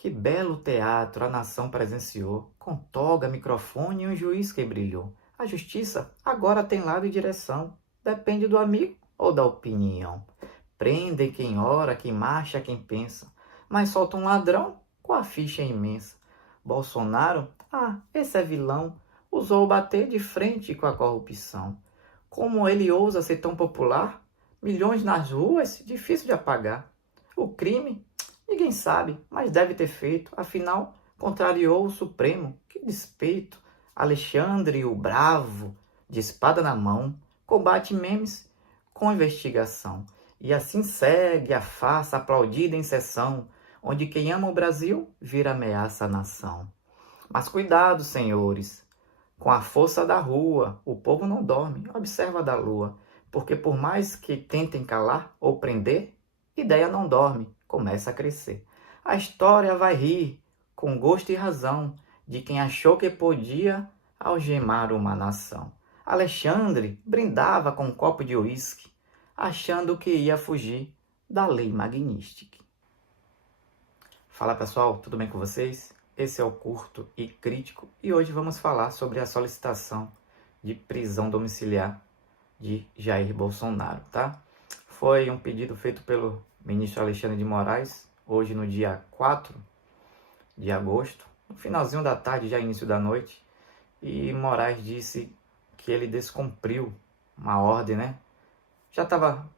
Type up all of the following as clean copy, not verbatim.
Que belo teatro a nação presenciou, com toga, microfone e um juiz que brilhou. A justiça agora tem lado e direção, depende do amigo ou da opinião. Prendem quem ora, quem marcha, quem pensa, mas solta um ladrão com a ficha imensa. Bolsonaro, esse é vilão, usou bater de frente com a corrupção. Como ele ousa ser tão popular? Milhões nas ruas, difícil de apagar. O crime, ninguém sabe, mas deve ter feito. Afinal, contrariou o Supremo. Que despeito! Alexandre, o bravo, de espada na mão, combate memes com investigação. E assim segue a farsa aplaudida em sessão, onde quem ama o Brasil vira ameaça à nação. Mas cuidado, senhores, com a força da rua, o povo não dorme, observa da lua, porque por mais que tentem calar ou prender, ideia não dorme, começa a crescer. A história vai rir, com gosto e razão, de quem achou que podia algemar uma nação. Alexandre brindava com um copo de uísque, achando que ia fugir da lei magnística. Fala pessoal, tudo bem com vocês? Esse é o Curto e Crítico e hoje vamos falar sobre a solicitação de prisão domiciliar de Jair Bolsonaro, tá? Foi um pedido feito pelo ministro Alexandre de Moraes, hoje no dia 4 de agosto, no finalzinho da tarde, já início da noite, e Moraes disse que ele descumpriu uma ordem, né?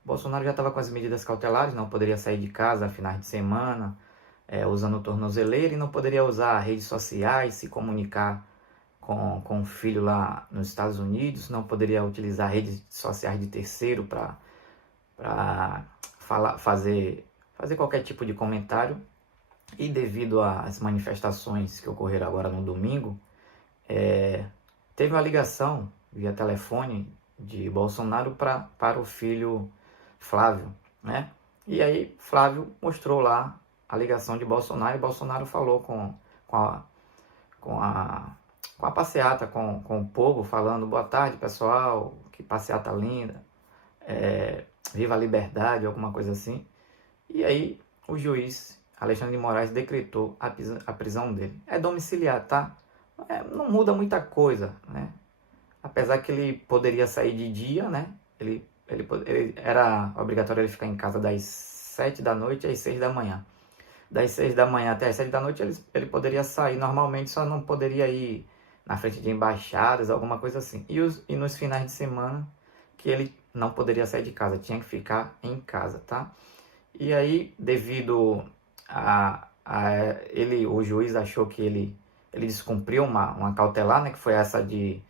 Bolsonaro já estava com as medidas cautelares, não poderia sair de casa a finais de semana, usando tornozeleira e não poderia usar redes sociais, se comunicar com o filho lá nos Estados Unidos, não poderia utilizar redes sociais de terceiro para fazer qualquer tipo de comentário. E devido às manifestações que ocorreram agora no domingo, teve uma ligação via telefone de Bolsonaro para o filho Flávio, né? E aí Flávio mostrou lá a ligação de Bolsonaro e Bolsonaro falou com a passeata, com o povo, falando boa tarde pessoal, que passeata linda, viva a liberdade, alguma coisa assim. E aí o juiz Alexandre de Moraes decretou a prisão dele. É domiciliar, tá? Não muda muita coisa, né? Apesar que ele poderia sair de dia, né? Ele era obrigatório ele ficar em casa das 7 da noite às 6 da manhã. Das 6 da manhã até as 7 da noite ele poderia sair normalmente, só não poderia ir na frente de embaixadas, alguma coisa assim. E nos finais de semana que ele não poderia sair de casa, tinha que ficar em casa, tá? E aí, devido o juiz achou que ele descumpriu uma cautelar, né, que foi essa de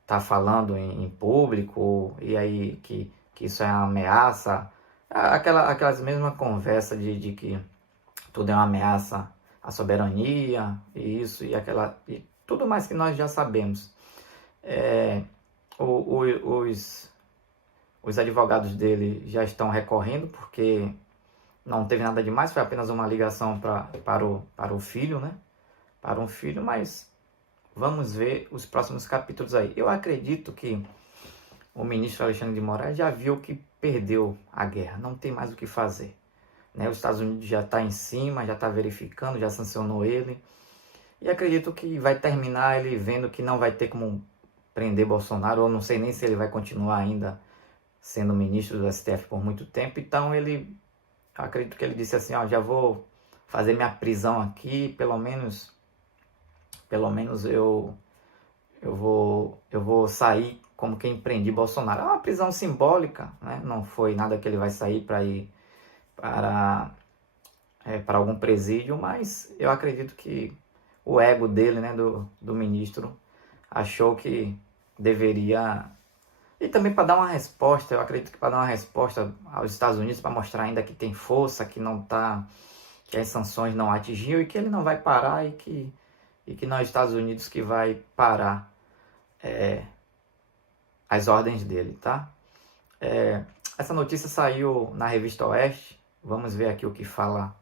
estar falando em público, e aí que isso é uma ameaça, aquelas mesmas conversas de que tudo é uma ameaça à soberania, e isso, e tudo mais que nós já sabemos. Os advogados dele já estão recorrendo, porque não teve nada demais, foi apenas uma ligação para o filho, né? Para um filho, mas vamos ver os próximos capítulos aí. Eu acredito que o ministro Alexandre de Moraes já viu que perdeu a guerra, não tem mais o que fazer, né? Os Estados Unidos já está em cima, já está verificando, já sancionou ele, e acredito que vai terminar ele vendo que não vai ter como prender Bolsonaro, ou não sei nem se ele vai continuar ainda sendo ministro do STF por muito tempo. Então acredito que ele disse assim, já vou fazer minha prisão aqui, pelo menos eu vou sair como quem prendi Bolsonaro. É uma prisão simbólica, né? Não foi nada que ele vai sair para ir para algum presídio, mas eu acredito que o ego dele, né, do ministro, achou que deveria. E também para dar uma resposta, eu acredito que para dar uma resposta aos Estados Unidos, para mostrar ainda que tem força, que as sanções não atingiu e que ele não vai parar, e que não é os Estados Unidos que vai parar as ordens dele, tá? Essa notícia saiu na Revista Oeste. Vamos ver aqui o que fala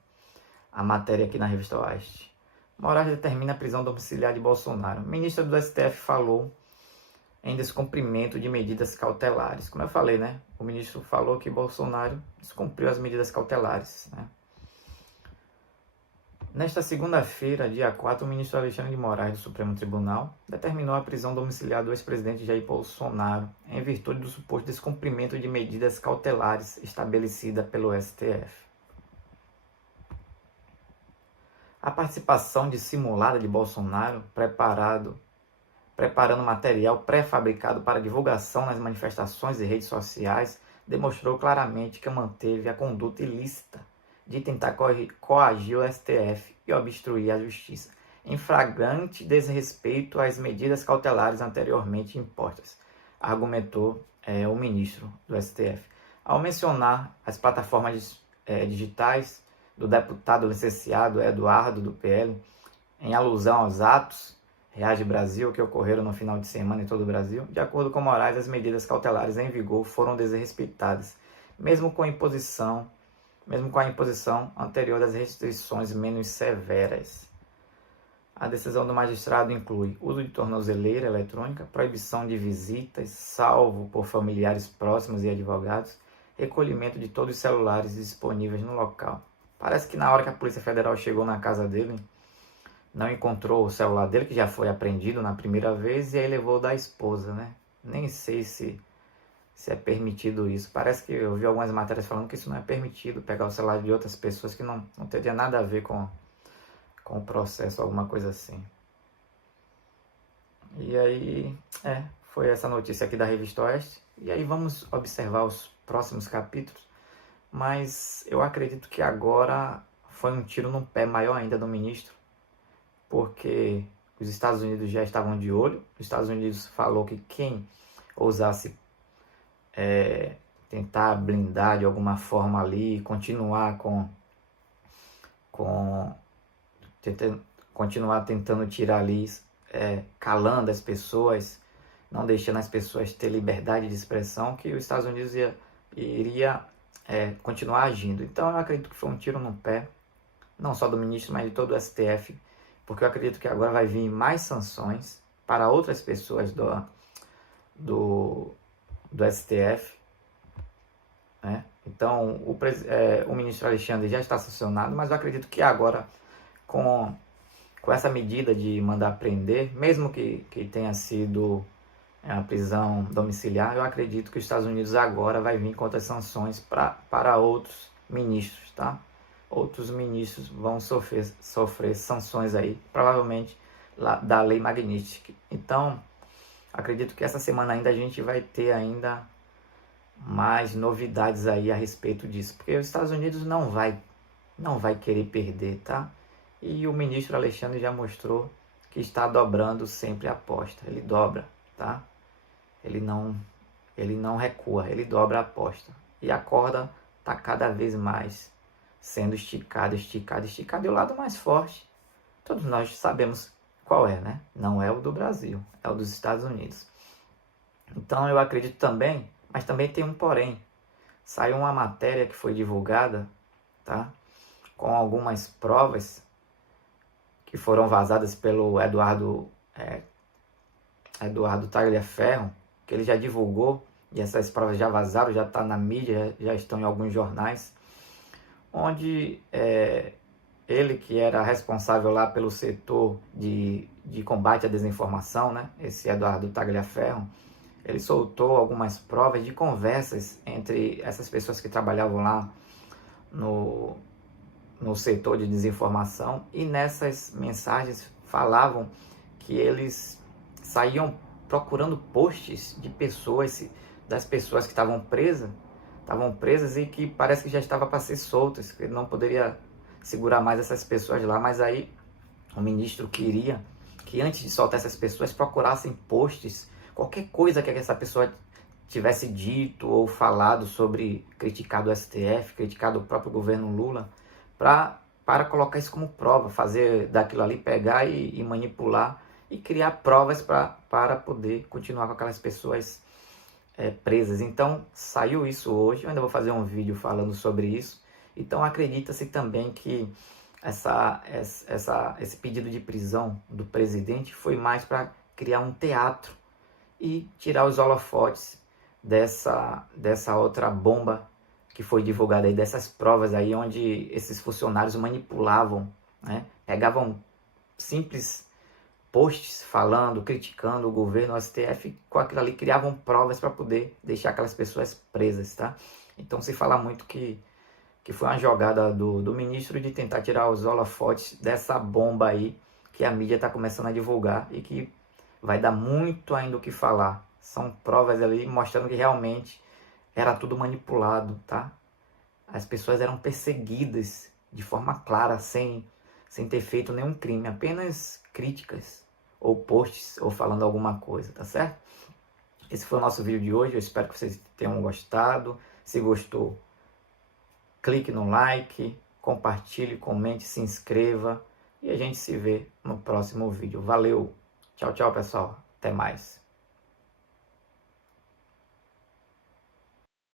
a matéria aqui na Revista Oeste. Moraes determina a prisão domiciliar de Bolsonaro. O ministro do STF falou em descumprimento de medidas cautelares. Como eu falei, né? O ministro falou que Bolsonaro descumpriu as medidas cautelares, né? Nesta segunda-feira, dia 4, o ministro Alexandre de Moraes, do Supremo Tribunal, determinou a prisão domiciliar do ex-presidente Jair Bolsonaro, em virtude do suposto descumprimento de medidas cautelares estabelecidas pelo STF. A participação dissimulada de Bolsonaro, preparando material pré-fabricado para divulgação nas manifestações e redes sociais, demonstrou claramente que manteve a conduta ilícita de tentar coagir o STF e obstruir a justiça, em flagrante desrespeito às medidas cautelares anteriormente impostas, argumentou o ministro do STF. Ao mencionar as plataformas digitais do deputado licenciado Eduardo, do PL, em alusão aos atos Reage Brasil que ocorreram no final de semana em todo o Brasil, de acordo com Moraes, as medidas cautelares em vigor foram desrespeitadas, mesmo com a imposição anterior das restrições menos severas. A decisão do magistrado inclui uso de tornozeleira eletrônica, proibição de visitas, salvo por familiares próximos e advogados, recolhimento de todos os celulares disponíveis no local. Parece que na hora que a Polícia Federal chegou na casa dele, não encontrou o celular dele, que já foi apreendido na primeira vez, e aí levou o da esposa, né? Nem sei se é permitido isso. Parece que eu vi algumas matérias falando que isso não é permitido, pegar o celular de outras pessoas que não teria nada a ver com o processo, alguma coisa assim. E aí, foi essa notícia aqui da Revista Oeste. E aí vamos observar os próximos capítulos. Mas eu acredito que agora foi um tiro no pé maior ainda do ministro, porque os Estados Unidos já estavam de olho. Os Estados Unidos falou que quem ousasse tentar blindar de alguma forma ali, continuar continuar tentando tirar ali, calando as pessoas, não deixando as pessoas ter liberdade de expressão, que os Estados Unidos iria continuar agindo. Então eu acredito que foi um tiro no pé, não só do ministro, mas de todo o STF, porque eu acredito que agora vai vir mais sanções para outras pessoas do STF, né? Então o ministro Alexandre já está sancionado, mas eu acredito que agora com essa medida de mandar prender, mesmo que tenha sido a prisão domiciliar, eu acredito que os Estados Unidos agora vai vir com outras sanções para outros ministros, tá? Outros ministros vão sofrer sanções aí, provavelmente da Lei Magnitsky. Então, acredito que essa semana ainda a gente vai ter ainda mais novidades aí a respeito disso, porque os Estados Unidos não vai querer perder, tá? E o ministro Alexandre já mostrou que está dobrando sempre a aposta. Ele dobra, tá? Ele não recua, ele dobra a aposta. E a corda está cada vez mais sendo esticada. E o lado mais forte, todos nós sabemos qual é, né? Não é o do Brasil, é o dos Estados Unidos. Então eu acredito também, mas também tem um porém. Saiu uma matéria que foi divulgada, tá? Com algumas provas que foram vazadas pelo Eduardo Tagliaferro, que ele já divulgou, e essas provas já vazaram, já está na mídia, já estão em alguns jornais, onde ele, que era responsável lá pelo setor de combate à desinformação, né, esse Eduardo Tagliaferro, ele soltou algumas provas de conversas entre essas pessoas que trabalhavam lá no setor de desinformação, e nessas mensagens falavam que eles saíam procurando posts de das pessoas que estavam presas e que parece que já estava para ser soltas, que ele não poderia segurar mais essas pessoas lá, mas aí o ministro queria que antes de soltar essas pessoas procurassem posts, qualquer coisa que essa pessoa tivesse dito ou falado sobre criticado o STF, criticado o próprio governo Lula, para colocar isso como prova, fazer daquilo ali, pegar e manipular e criar provas para poder continuar com aquelas pessoas presas. Então, saiu isso hoje, eu ainda vou fazer um vídeo falando sobre isso. Então, acredita-se também que esse pedido de prisão do presidente foi mais para criar um teatro e tirar os holofotes dessa outra bomba que foi divulgada aí, dessas provas aí, onde esses funcionários manipulavam né? Pegavam simples posts falando, criticando o governo, o STF, com aquilo ali criavam provas para poder deixar aquelas pessoas presas, tá? Então se fala muito que foi uma jogada do ministro de tentar tirar os holofotes dessa bomba aí que a mídia está começando a divulgar e que vai dar muito ainda o que falar. São provas ali mostrando que realmente era tudo manipulado, tá? As pessoas eram perseguidas de forma clara, sem ter feito nenhum crime, apenas críticas ou posts ou falando alguma coisa, tá certo? Esse foi o nosso vídeo de hoje, eu espero que vocês tenham gostado. Se gostou, clique no like, compartilhe, comente, se inscreva e a gente se vê no próximo vídeo. Valeu! Tchau, tchau, pessoal. Até mais.